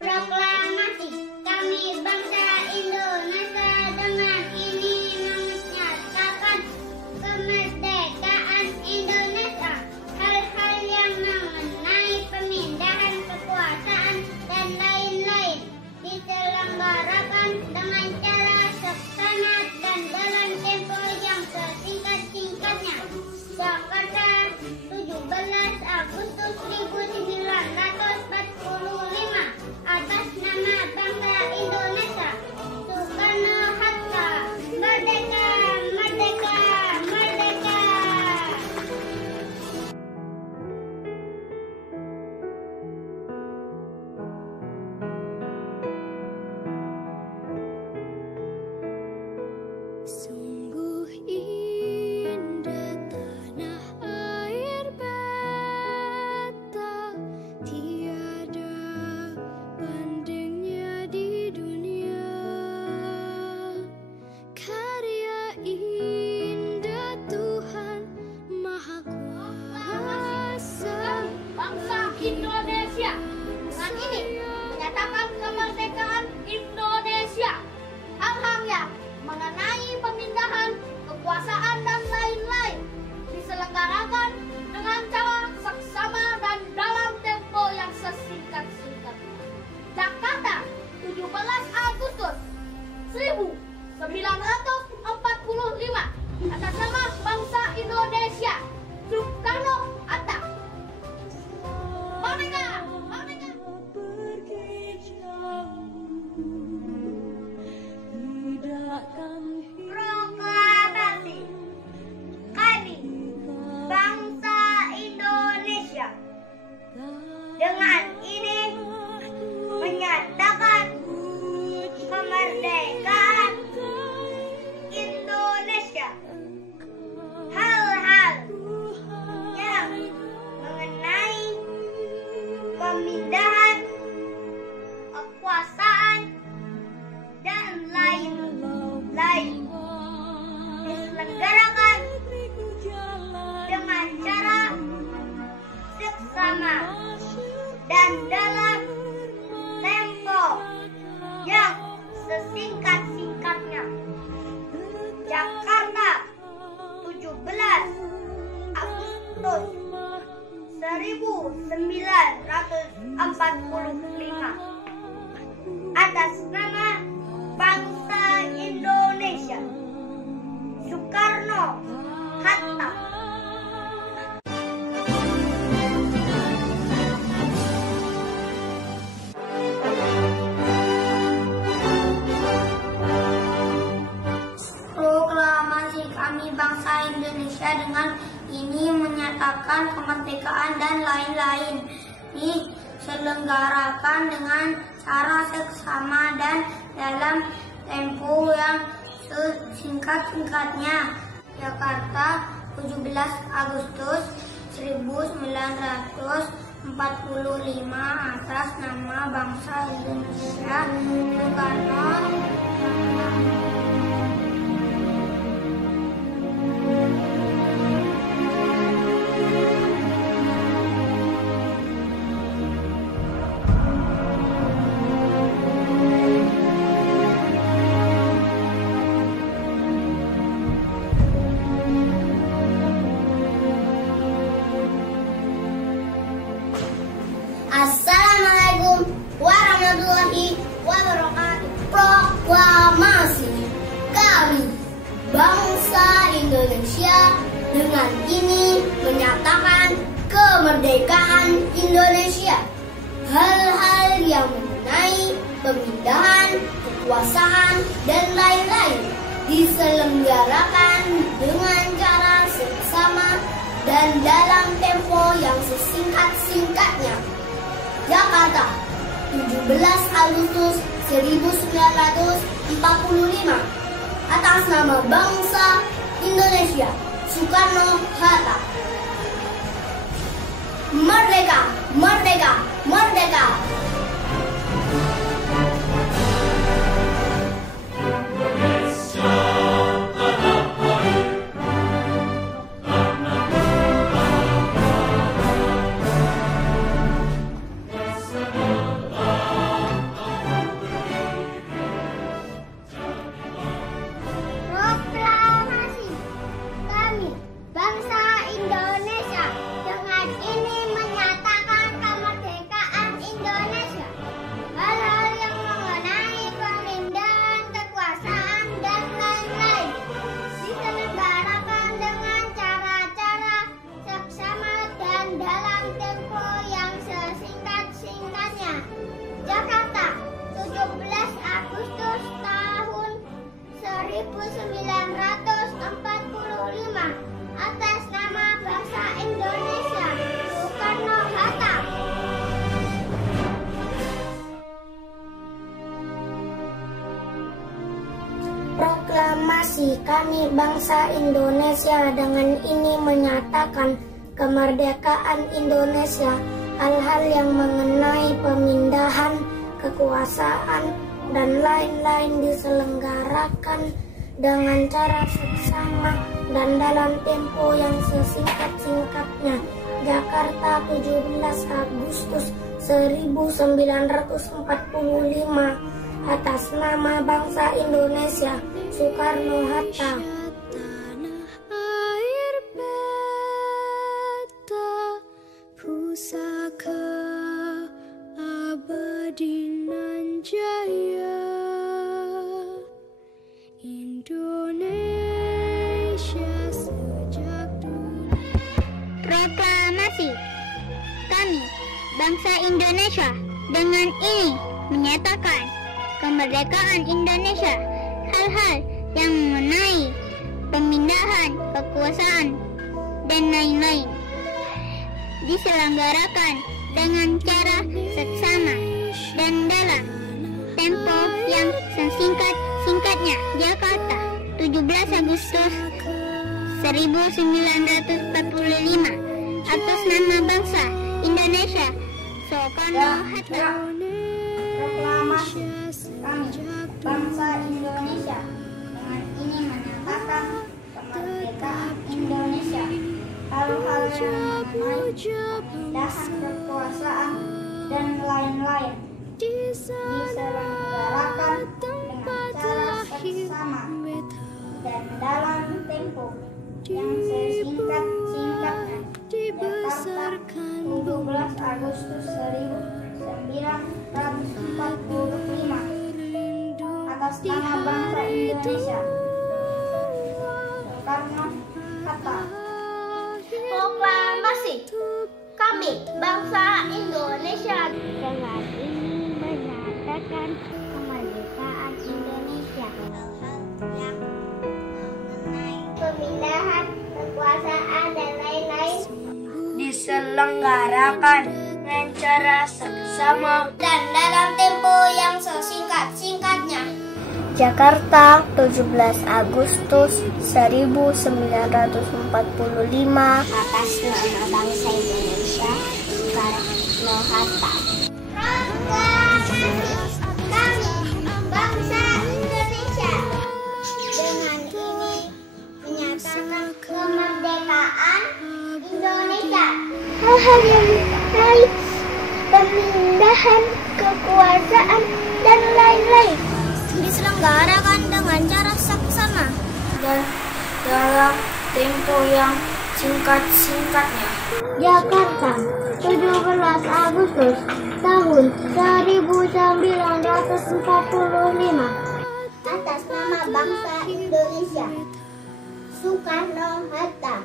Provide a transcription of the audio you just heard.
Proklamasi kami bangsa Indonesia dengan ini menyatakan kemerdekaan Indonesia. Hal-hal yang mengenai pemindahan kekuasaan dan lain-lain diselenggarakan dengan cara seksama dan dalam tempo yang sesingkat-singkatnya. Jakarta, 17 Agustus 1945. Atas nama bangsa Indonesia, Soekarno-Hatta, merdeka, merdeka, merdeka. Sungguh indah tanah air beta, tiada bandingnya di dunia. Karya indah Tuhan Maha Kuasa. Bangsa Indonesia dengan ini menyatakan kemerdekaan Indonesia. Hal-hal yang mengenai pemindahan kekuasaan dan lain-lain diselenggarakan dengan cara seksama dan dalam tempo yang sesingkat-singkatnya. Jakarta, 17 Agustus 1945. Atas nama bangsa Indonesia, Soekarno-Hatta. Merdeka! Merdeka! Proklamasi kami bangsa Indonesia dengan ini menyatakan kemerdekaan Indonesia. Hal-hal yang mengenai pemindahan kekuasaan dan lain-lain diselenggarakan dengan cara seksama dan dalam tempo yang sesingkat-singkatnya. Jakarta, 17 Agustus 1945. Atas nama bangsa Indonesia, Soekarno-Hatta. Proklamasi kami bangsa Indonesia dengan ini menyatakan kemerdekaan dan lain-lain diselenggarakan dengan cara seksama dan dalam tempo yang sesingkat-singkatnya. Jakarta, 17 Agustus 1945. Atas nama bangsa Indonesia, Soekarno-Hatta. Assalamualaikum warahmatullahi wabarakatuh. Proklamasi kami bangsa Indonesia dengan ini menyatakan kemerdekaan Indonesia. Hal-hal yang mengenai pemindahan kekuasaan dan lain-lain diselenggarakan dengan cara seksama dan dalam tempo yang sesingkat-singkatnya. Jakarta, 17 Agustus 1945. Atas nama bangsa Indonesia, Soekarno-Hatta. Merdeka, merdeka, merdeka. proklamasi kami bangsa Indonesia dengan ini menyatakan kemerdekaan Indonesia. Hal-hal yang mengenai pemindahan kekuasaan dan lain-lain diselenggarakan dengan cara seksama dan dalam tempo yang sesingkat-singkatnya. Jakarta, 17 Agustus 1945. Atas nama bangsa Indonesia, Soekarno-Hatta. Tanah air beta, pusaka abadi nan jaya, Indonesia sejak dulu. Proklamasi kami bangsa Indonesia dengan ini menyatakan kemerdekaan Indonesia. Hal-hal yang mengenai pemindahan kekuasaan dan lain-lain diselenggarakan dengan cara seksama dan dalam tempo yang sesingkat-singkatnya. Jakarta, 17 Agustus 1945. Atas nama bangsa Indonesia, Soekarno-Hatta. Proklamasi kami bangsa Indonesia dengan ini menyatakan kemerdekaan Indonesia. Hal-hal yang mengenai pemindahan kekuasaan dan lain-lain diselenggarakan dengan cara seksama dan dalam tempo yang sesingkat-singkatnya. Jakarta, 17 Agustus 1945. Atas nama bangsa Indonesia, Soekarno-Hatta. Proklamasi kami bangsa Indonesia Dengan ini menyatakan kemerdekaan Indonesia. Hal-hal yang mengenai pemindahan kekuasaan dan lain-lain diselenggarakan dengan cara seksama dan dalam tempo yang sesingkat-singkatnya. Jakarta, 17 Agustus 1945. Atas nama bangsa Indonesia, Soekarno-Hatta. Proklamasi kami bangsa Indonesia dengan ini menyatakan kemerdekaan Indonesia. Hal-hal yang mengenai pemindahan kekuasaan dan lain-lain diselenggarakan dengan cara seksama dan dalam tempo yang singkat-singkatnya. Jakarta, 17 Agustus tahun 1945. Atas nama bangsa Indonesia, Soekarno-Hatta.